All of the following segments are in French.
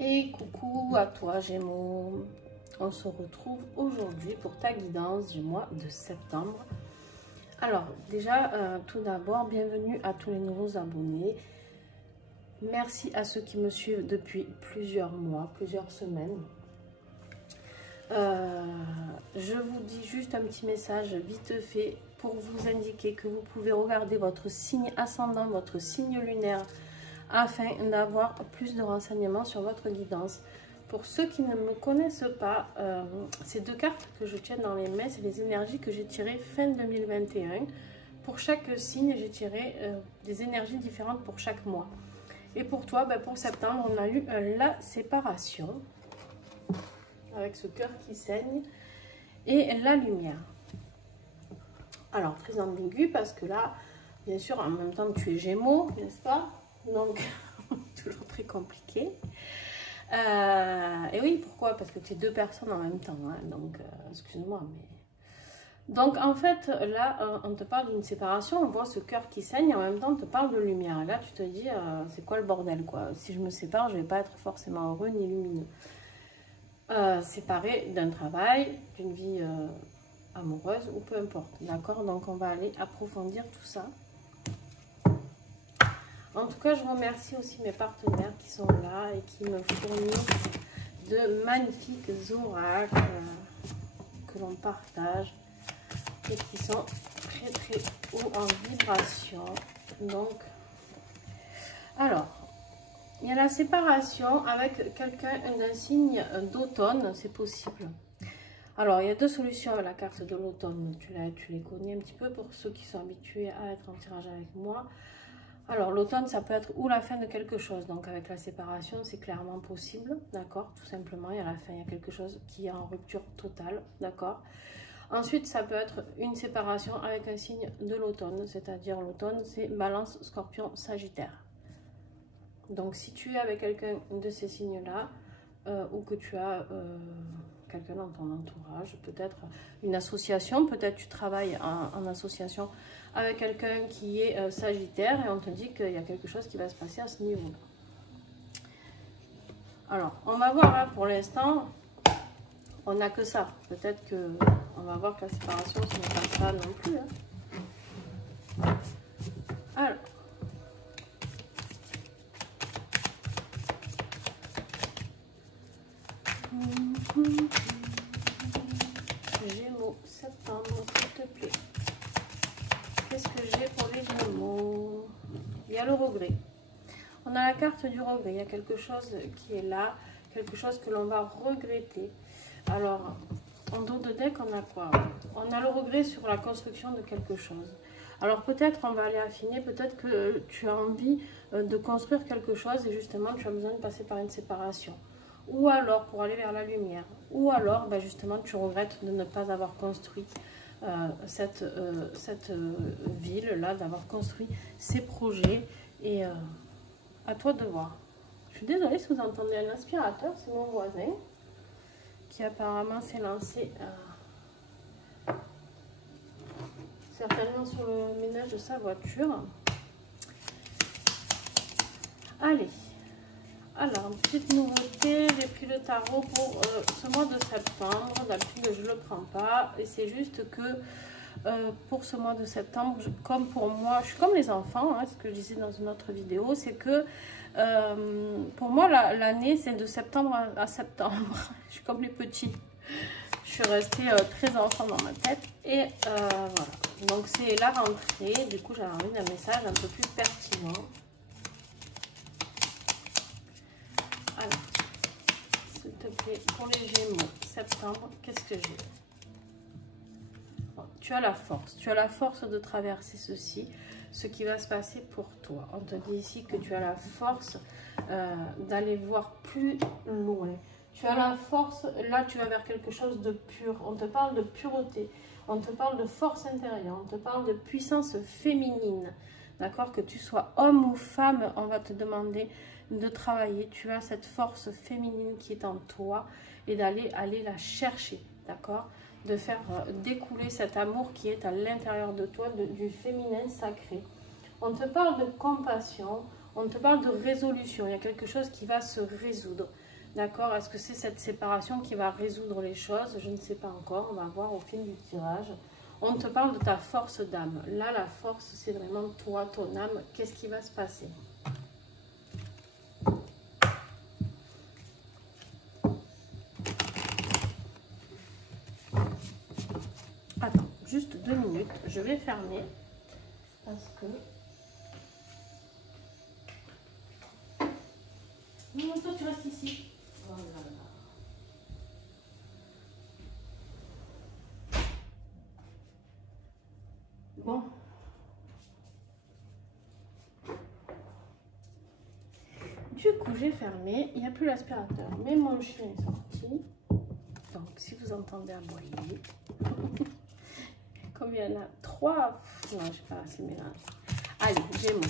Et coucou à toi Gémeaux, on se retrouve aujourd'hui pour ta guidance du mois de septembre. Alors déjà, tout d'abord, bienvenue à tous les nouveaux abonnés. Merci à ceux qui me suivent depuis plusieurs mois, plusieurs semaines. Je vous dis juste un petit message vite fait pour vous indiquer que vous pouvez regarder votre signe ascendant, votre signe lunaire, afin d'avoir plus de renseignements sur votre guidance. Pour ceux qui ne me connaissent pas, ces deux cartes que je tiens dans les mains, c'est les énergies que j'ai tirées fin 2021. Pour chaque signe, j'ai tiré des énergies différentes pour chaque mois. Et pour toi, pour septembre, on a eu la séparation, avec ce cœur qui saigne, et la lumière. Alors, très ambigu, parce que là, bien sûr, en même temps, tu es Gémeaux, n'est-ce pas? Donc, toujours très compliqué. Et oui, pourquoi? Parce que tu es deux personnes en même temps. Hein, donc, excuse-moi. Mais... Donc, en fait, là, on te parle d'une séparation. On voit ce cœur qui saigne. En même temps, on te parle de lumière. Et là, tu te dis, c'est quoi le bordel, quoi? Si je me sépare, je ne vais pas être forcément heureux ni lumineux. Séparé d'un travail, d'une vie amoureuse ou peu importe. D'accord? Donc, on va aller approfondir tout ça. En tout cas, je remercie aussi mes partenaires qui sont là et qui me fournissent de magnifiques oracles que l'on partage et qui sont très très hauts en vibration. Donc, alors, il y a la séparation avec quelqu'un d'un signe d'automne, c'est possible. Alors, il y a deux solutions à la carte de l'automne. Tu les connais un petit peu pour ceux qui sont habitués à être en tirage avec moi. Alors, l'automne, ça peut être ou la fin de quelque chose. Donc, avec la séparation, c'est clairement possible, d'accord? Tout simplement, il y a la fin, il y a quelque chose qui est en rupture totale, d'accord? Ensuite, ça peut être une séparation avec un signe de l'automne, c'est-à-dire l'automne, c'est Balance, Scorpion, Sagittaire. Donc, si tu es avec quelqu'un de ces signes-là, ou que tu as quelqu'un dans ton entourage, peut-être une association, peut-être tu travailles en association avec quelqu'un qui est Sagittaire et on te dit qu'il y a quelque chose qui va se passer à ce niveau-là. Alors, on va voir, hein, pour l'instant, on n'a que ça. Peut-être que on va voir que la séparation, ce n'est pas ça non plus. Hein. Alors. Gémeaux, septembre, s'il te plaît. Qu'est-ce que j'ai pour les Gémeaux? Il y a le regret. On a la carte du regret. Il y a quelque chose qui est là, quelque chose que l'on va regretter. Alors, en dos de deck, on a quoi? On a le regret sur la construction de quelque chose. Alors peut-être on va aller affiner, peut-être que tu as envie de construire quelque chose et justement tu as besoin de passer par une séparation. Ou alors pour aller vers la lumière. Ou alors justement tu regrettes de ne pas avoir construit cette ville-là, d'avoir construit ces projets. Et à toi de voir. Je suis désolée si vous entendez un aspirateur, c'est mon voisin qui apparemment s'est lancé certainement sur le ménage de sa voiture. Allez, alors, petite nouveauté, j'ai pris le tarot pour ce mois de septembre. D'habitude, je ne le prends pas. Et c'est juste que pour ce mois de septembre, comme pour moi, je suis comme les enfants, hein, ce que je disais dans une autre vidéo, c'est que pour moi, l'année, c'est de septembre à septembre. Je suis comme les petits. Je suis restée très enfant dans ma tête. Et voilà. Donc, c'est la rentrée. Du coup, j'avais envie d'un message un peu plus pertinent. Alors, s'il te plaît, pour les Gémeaux, septembre, qu'est-ce que j'ai? Bon, tu as la force de traverser ceci, ce qui va se passer pour toi. On te dit ici que tu as la force d'aller voir plus loin. Tu as la force, là tu vas vers quelque chose de pur. On te parle de pureté, on te parle de force intérieure, on te parle de puissance féminine. D'accord? Que tu sois homme ou femme, on va te demander de travailler. Tu as cette force féminine qui est en toi et d'aller la chercher. D'accord? De faire découler cet amour qui est à l'intérieur de toi, du féminin sacré. On te parle de compassion, On te parle de résolution. Il y a quelque chose qui va se résoudre. D'accord? Est-ce que c'est cette séparation qui va résoudre les choses? Je ne sais pas encore. On va voir au fil du tirage. On te parle de ta force d'âme. Là, la force, c'est vraiment toi, ton âme. Qu'est-ce qui va se passer? Attends, juste 2 minutes. Je vais fermer. Parce que... Non, toi, tu restes ici. Voilà. Bon. Du coup, j'ai fermé. Il n'y a plus l'aspirateur. Mais mon chien est sorti. Donc, si vous entendez aboyer. Comme il y en a 3. Non, je n'ai pas assez mélangé. Allez, Gémeaux.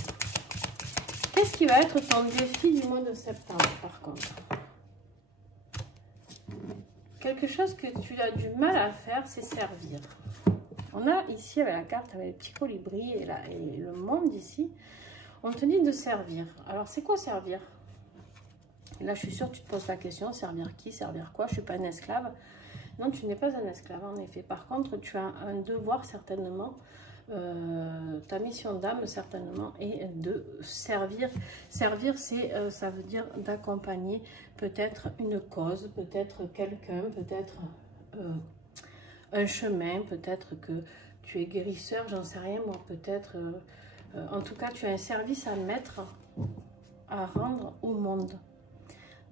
Qu'est-ce qui va être ton défi du mois de septembre, par contre? Quelque chose que tu as du mal à faire, c'est servir. On a ici, avec la carte, avec les petits colibris et le monde ici, on te dit de servir. Alors, c'est quoi servir? Là, je suis sûre que tu te poses la question, servir qui, servir quoi? Je ne suis pas un esclave. Non, tu n'es pas un esclave, en effet. Par contre, tu as un devoir, certainement. Ta mission d'âme, certainement, est de servir. Servir, c'est, ça veut dire d'accompagner peut-être une cause, peut-être quelqu'un, peut-être un chemin, peut-être que tu es guérisseur, j'en sais rien, moi, peut-être... en tout cas, tu as un service à mettre, à rendre au monde.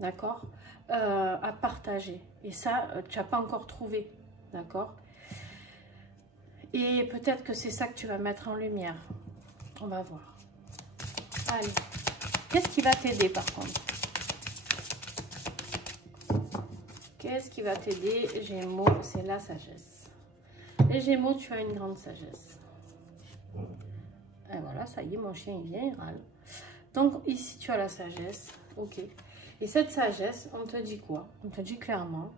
D'accord? À partager. Et ça, tu n'as pas encore trouvé. D'accord? Et peut-être que c'est ça que tu vas mettre en lumière. On va voir. Allez. Qu'est-ce qui va t'aider par contre? Qu'est-ce qui va t'aider? Gémeaux, c'est la sagesse. Les Gémeaux, tu as une grande sagesse. Et voilà, ça y est, mon chien, il vient, il râle. Donc, ici, tu as la sagesse. Ok. Et cette sagesse, on te dit quoi? On te dit clairement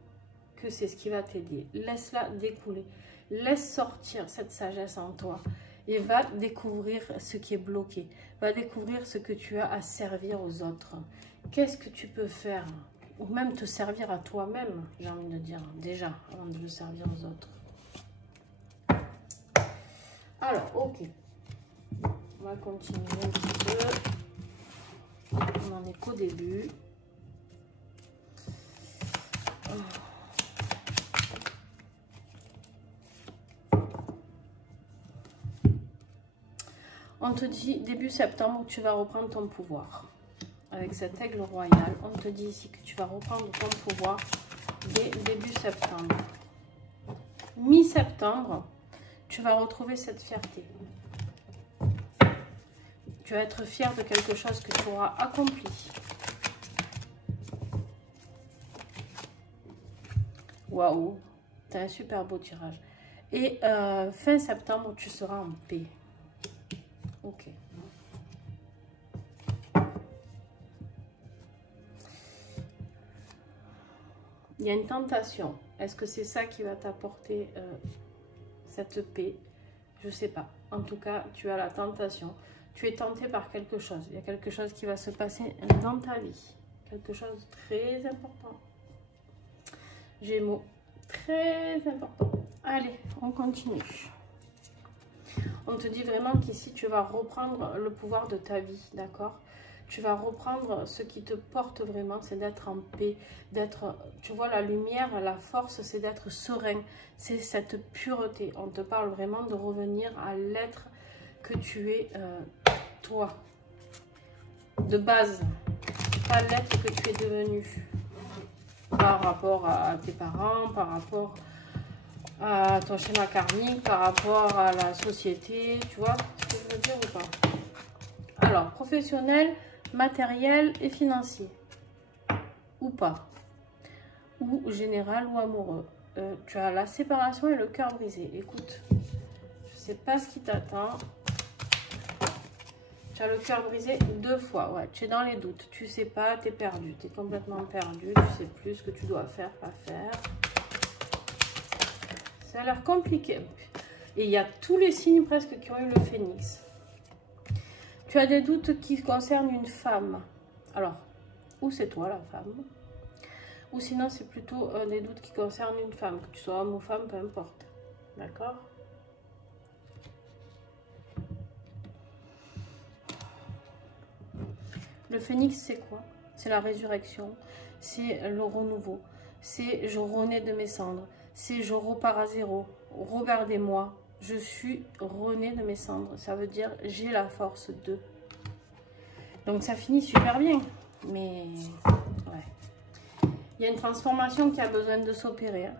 que c'est ce qui va t'aider. Laisse-la découler. Laisse sortir cette sagesse en toi. Et va découvrir ce qui est bloqué. Va découvrir ce que tu as à servir aux autres. Qu'est-ce que tu peux faire? Ou même te servir à toi-même, j'ai envie de dire. Déjà, avant de le servir aux autres. Alors, ok. On va continuer un petit peu. On n'en est qu'au début. On te dit début septembre, tu vas reprendre ton pouvoir. Avec cet aigle royal, on te dit ici que tu vas reprendre ton pouvoir dès début septembre. Mi-septembre, tu vas retrouver cette fierté. Tu vas être fier de quelque chose que tu auras accompli. Waouh, c'est un super beau tirage. Et fin septembre, tu seras en paix. Ok. Il y a une tentation. Est-ce que c'est ça qui va t'apporter cette paix? Je ne sais pas. En tout cas, tu as la tentation. Tu es tenté par quelque chose. Il y a quelque chose qui va se passer dans ta vie. Quelque chose de très important. Gémeaux. Très important. Allez, on continue. On te dit vraiment qu'ici, tu vas reprendre le pouvoir de ta vie, d'accord? Tu vas reprendre ce qui te porte vraiment, c'est d'être en paix, d'être, tu vois, la lumière, la force, c'est d'être serein, c'est cette pureté. On te parle vraiment de revenir à l'être que tu es, toi, de base, pas l'être que tu es devenu, par rapport à tes parents, par rapport à ton schéma karmique, par rapport à la société, tu vois ce que je veux dire ou pas? Alors, professionnel, matériel et financier, ou pas, ou général ou amoureux. Tu as la séparation et le cœur brisé. Écoute, je sais pas ce qui t'attend. Tu as le cœur brisé 2 fois, ouais, tu es dans les doutes, tu sais pas, tu es perdu, tu es complètement perdu, tu sais plus ce que tu dois faire, pas faire. Ça a l'air compliqué. Et il y a tous les signes presque qui ont eu le phénix. Tu as des doutes qui concernent une femme. Alors, ou c'est toi la femme, ou sinon c'est plutôt des doutes qui concernent une femme, que tu sois homme ou femme, peu importe. D'accord? Le phénix, c'est quoi? C'est la résurrection, c'est le renouveau, c'est je renais de mes cendres, c'est je repars à zéro. Regardez-moi, je suis rené de mes cendres. Ça veut dire j'ai la force de. Donc ça finit super bien, mais ouais. Il y a une transformation qui a besoin de s'opérer. Hein.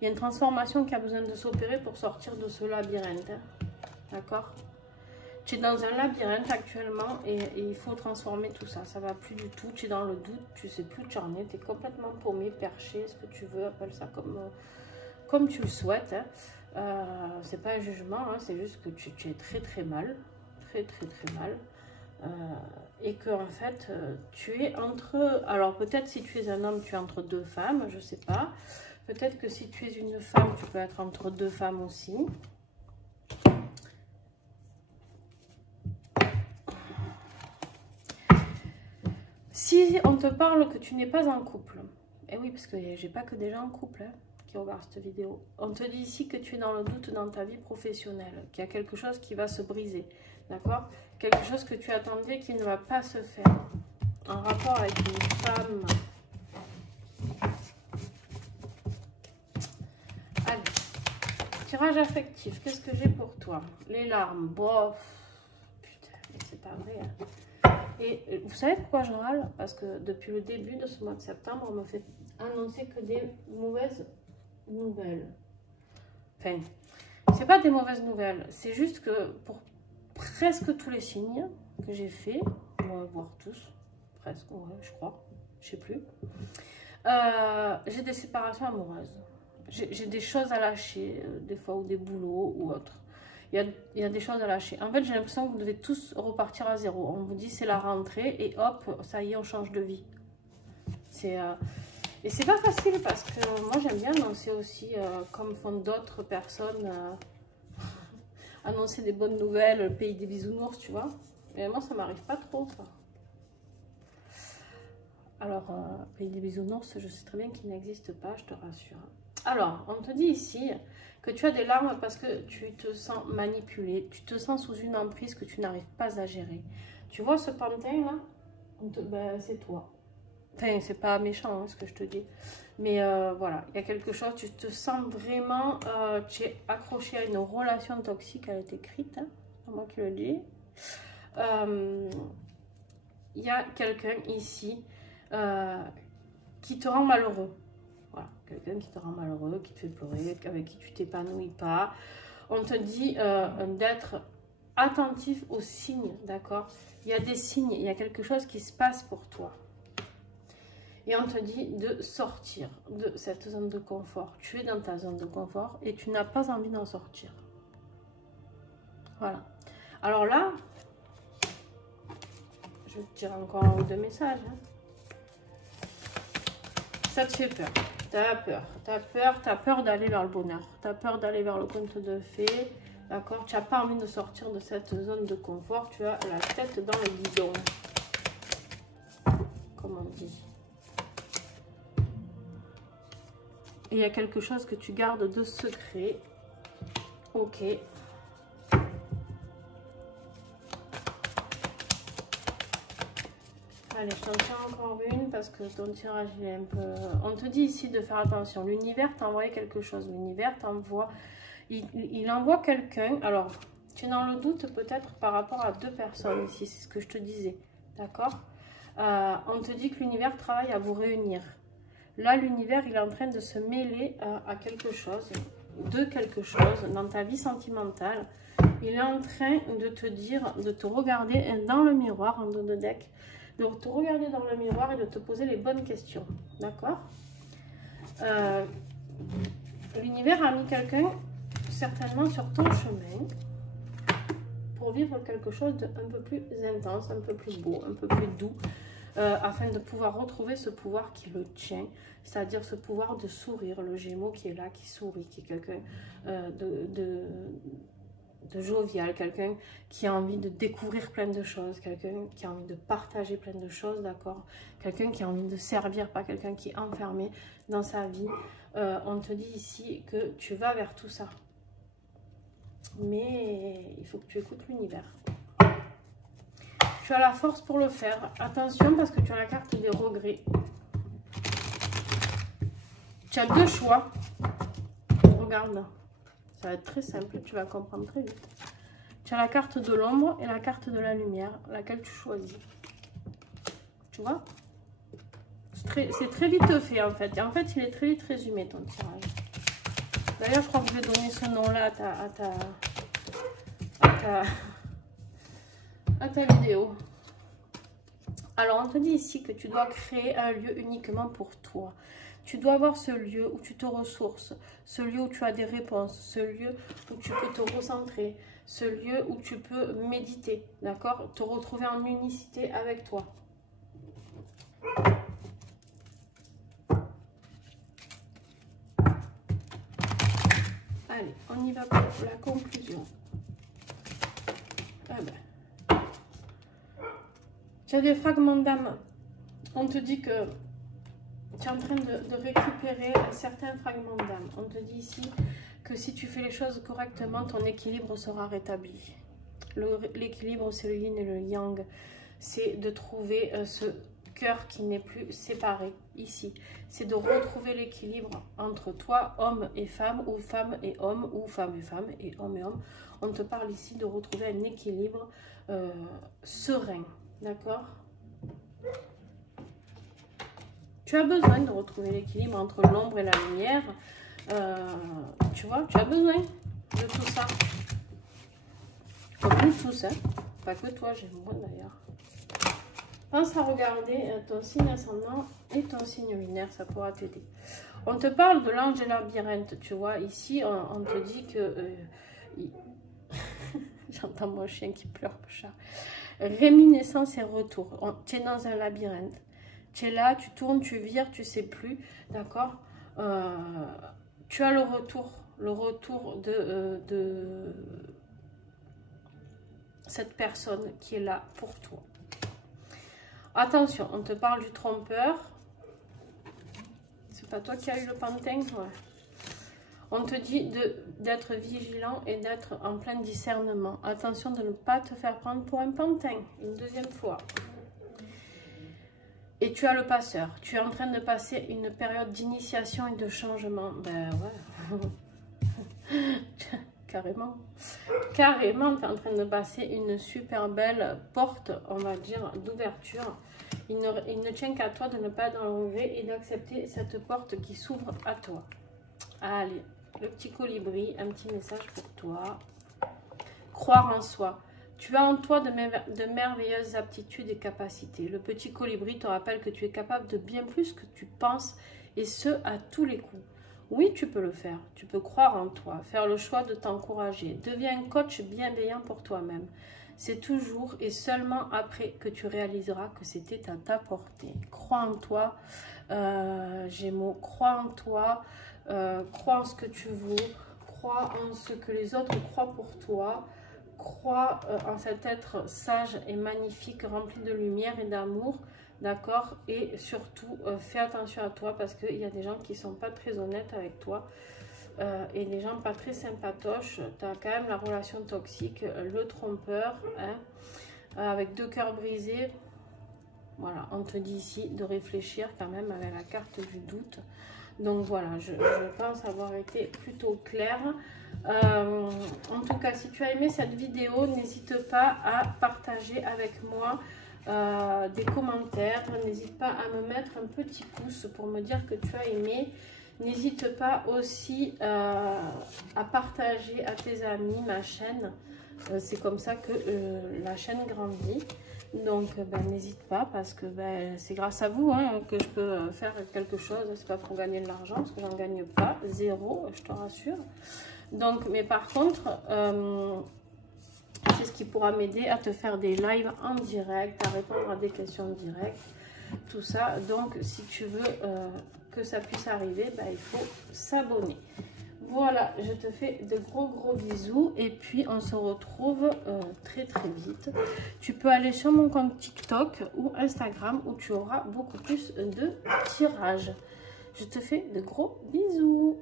Il y a une transformation qui a besoin de s'opérer pour sortir de ce labyrinthe. Hein. D'accord? Tu es dans un labyrinthe actuellement et il faut transformer tout ça. Ça va plus du tout. Tu es dans le doute. Tu sais plus où tu en es. Tu es complètement paumé, perché, ce que tu veux. Appelle ça comme tu le souhaites. Hein. C'est pas un jugement. Hein, c'est juste que tu es très très mal. Très très très mal. Et que en fait, tu es entre... Alors peut-être si tu es un homme, tu es entre deux femmes. Je sais pas. Peut-être que si tu es une femme, tu peux être entre deux femmes aussi. Si on te parle que tu n'es pas en couple, et oui, parce que j'ai pas que des gens en couple hein, qui regardent cette vidéo, on te dit ici que tu es dans le doute dans ta vie professionnelle, qu'il y a quelque chose qui va se briser, d'accord? Quelque chose que tu attendais qui ne va pas se faire, en rapport avec une femme. Allez, tirage affectif, qu'est-ce que j'ai pour toi? Les larmes, bof, putain, mais c'est pas vrai, hein. Et vous savez pourquoi je râle? Parce que depuis le début de ce mois de septembre, on me fait annoncer que des mauvaises nouvelles. Enfin, c'est pas des mauvaises nouvelles. C'est juste que pour presque tous les signes que j'ai fait, voire tous, presque, ouais, je crois, je sais plus, j'ai des séparations amoureuses. J'ai des choses à lâcher, des fois, ou des boulots ou autres. Il y a des choses à lâcher. En fait, j'ai l'impression que vous devez tous repartir à zéro. On vous dit c'est la rentrée et hop, ça y est, on change de vie. Et c'est pas facile parce que moi, j'aime bien annoncer aussi, comme font d'autres personnes, annoncer des bonnes nouvelles, le pays des bisounours, tu vois. Mais moi, ça m'arrive pas trop, ça. Alors, pays des bisounours, je sais très bien qu'il n'existe pas, je te rassure. Alors, on te dit ici que tu as des larmes parce que tu te sens manipulé, tu te sens sous une emprise que tu n'arrives pas à gérer. Tu vois ce pantin là, ben, c'est toi. Enfin, c'est pas méchant hein, ce que je te dis. Mais voilà, il y a quelque chose, tu te sens vraiment, tu es accroché à une relation toxique, elle est écrite, hein, c'est moi qui le dis. Il y a quelqu'un ici qui te rend malheureux. Voilà, quelqu'un qui te rend malheureux, qui te fait pleurer, avec qui tu t'épanouis pas. On te dit d'être attentif aux signes, d'accord? Il y a des signes, il y a quelque chose qui se passe pour toi. Et on te dit de sortir de cette zone de confort. Tu es dans ta zone de confort et tu n'as pas envie d'en sortir. Voilà. Alors là, je vais te dire encore un ou deux messages. Hein. Ça te fait peur. T'as peur d'aller vers le bonheur. T'as peur d'aller vers le conte de fées. D'accord? Tu n'as pas envie de sortir de cette zone de confort. Tu as la tête dans le guidon. Comme on dit. Et il y a quelque chose que tu gardes de secret. Ok. Allez, je t'en tiens encore une parce que ton tirage est un peu... On te dit ici de faire attention. L'univers t'a envoyé quelque chose. L'univers t'envoie... Il envoie quelqu'un. Alors, tu es dans le doute peut-être par rapport à deux personnes ici. C'est ce que je te disais. D'accord? On te dit que l'univers travaille à vous réunir. Là, l'univers, il est en train de se mêler à quelque chose, de quelque chose dans ta vie sentimentale. Il est en train de te dire, de te regarder dans le miroir, en dos de deck, de te regarder dans le miroir et de te poser les bonnes questions. D'accord? L'univers a mis quelqu'un, certainement, sur ton chemin pour vivre quelque chose d'un peu plus intense, un peu plus beau, un peu plus doux. Afin de pouvoir retrouver ce pouvoir qui le tient, c'est-à-dire ce pouvoir de sourire, le Gémeaux qui est là, qui sourit, qui est quelqu'un de jovial, quelqu'un qui a envie de découvrir plein de choses, quelqu'un qui a envie de partager plein de choses, d'accord? Quelqu'un qui a envie de servir, pas quelqu'un qui est enfermé dans sa vie. On te dit ici que tu vas vers tout ça. Mais il faut que tu écoutes l'univers. Tu as la force pour le faire. Attention parce que tu as la carte des regrets. Tu as deux choix. Regarde. Ça va être très simple. Tu vas comprendre très vite. Tu as la carte de l'ombre et la carte de la lumière. Laquelle tu choisis. Tu vois? C'est très vite fait en fait. Et en fait, il est très vite résumé ton tirage. D'ailleurs, je crois que je vais donner ce nom-là à ta vidéo. Alors, on te dit ici que tu dois créer un lieu uniquement pour toi. Tu dois avoir ce lieu où tu te ressources, ce lieu où tu as des réponses, ce lieu où tu peux te recentrer, ce lieu où tu peux méditer, d'accord? Te retrouver en unicité avec toi. Allez, on y va pour la conclusion. Ah ben. Tu as des fragments d'âme. On te dit que tu es en train de récupérer certains fragments d'âme. On te dit ici que si tu fais les choses correctement, ton équilibre sera rétabli. L'équilibre, c'est le yin et le yang. C'est de trouver ce cœur qui n'est plus séparé ici. C'est de retrouver l'équilibre entre toi, homme et femme, ou femme et homme, ou femme et femme, et homme et homme. On te parle ici de retrouver un équilibre serein. D'accord? Tu as besoin de retrouver l'équilibre entre l'ombre et la lumière. Tu vois, tu as besoin de tout ça. Comme nous tous, hein. Pas que toi, j'aime moi d'ailleurs. Pense à regarder ton signe ascendant et ton signe lunaire, ça pourra t'aider. On te parle de l'ange de labyrinthe, tu vois. Ici, on te dit que... J'entends mon chien qui pleure, le chat. Réminiscence et retour. Tu es dans un labyrinthe. Tu es là, tu tournes, tu vires, tu sais plus, d'accord? Tu as le retour de cette personne qui est là pour toi. Attention, on te parle du trompeur. C'est pas toi qui as eu le pantin? Ouais. On te dit d'être vigilant et d'être en plein discernement. Attention de ne pas te faire prendre pour un pantin une deuxième fois. Et tu as le passeur. Tu es en train de passer une période d'initiation et de changement. Ben ouais. Carrément. Carrément, tu es en train de passer une super belle porte, on va dire, d'ouverture. Il ne tient qu'à toi de ne pas l'enlever et d'accepter cette porte qui s'ouvre à toi. Allez, le petit colibri, un petit message pour toi. Croire en soi. Tu as en toi de merveilleuses aptitudes et capacités. Le petit colibri te rappelle que tu es capable de bien plus que tu penses, et ce, à tous les coups. Oui, tu peux le faire. Tu peux croire en toi, faire le choix de t'encourager. Deviens un coach bienveillant pour toi-même. C'est toujours et seulement après que tu réaliseras que c'était à ta portée. Crois en toi, Gémeaux. Crois en toi. Crois en ce que tu vaux. Crois en ce que les autres croient pour toi. Crois en cet être sage et magnifique, rempli de lumière et d'amour, d'accord? Et surtout, fais attention à toi parce qu'il y a des gens qui ne sont pas très honnêtes avec toi et des gens pas très sympatoches. Tu as quand même la relation toxique, le trompeur, hein, avec deux cœurs brisés. Voilà, on te dit ici de réfléchir quand même avec la carte du doute. Donc voilà, je pense avoir été plutôt claire. En tout cas, si tu as aimé cette vidéo, n'hésite pas à partager avec moi des commentaires. N'hésite pas à me mettre un petit pouce pour me dire que tu as aimé. N'hésite pas aussi à partager à tes amis ma chaîne. C'est comme ça que la chaîne grandit. Donc, n'hésite pas parce que c'est grâce à vous hein, que je peux faire quelque chose. C'est pas pour gagner de l'argent parce que j'en gagne pas. Zéro, je te rassure. Donc, mais par contre, c'est ce qui pourra m'aider à te faire des lives en direct, à répondre à des questions directes, tout ça. Donc, si tu veux que ça puisse arriver, il faut s'abonner. Voilà, je te fais de gros bisous et puis on se retrouve très vite. Tu peux aller sur mon compte TikTok ou Instagram où tu auras beaucoup plus de tirages. Je te fais de gros bisous.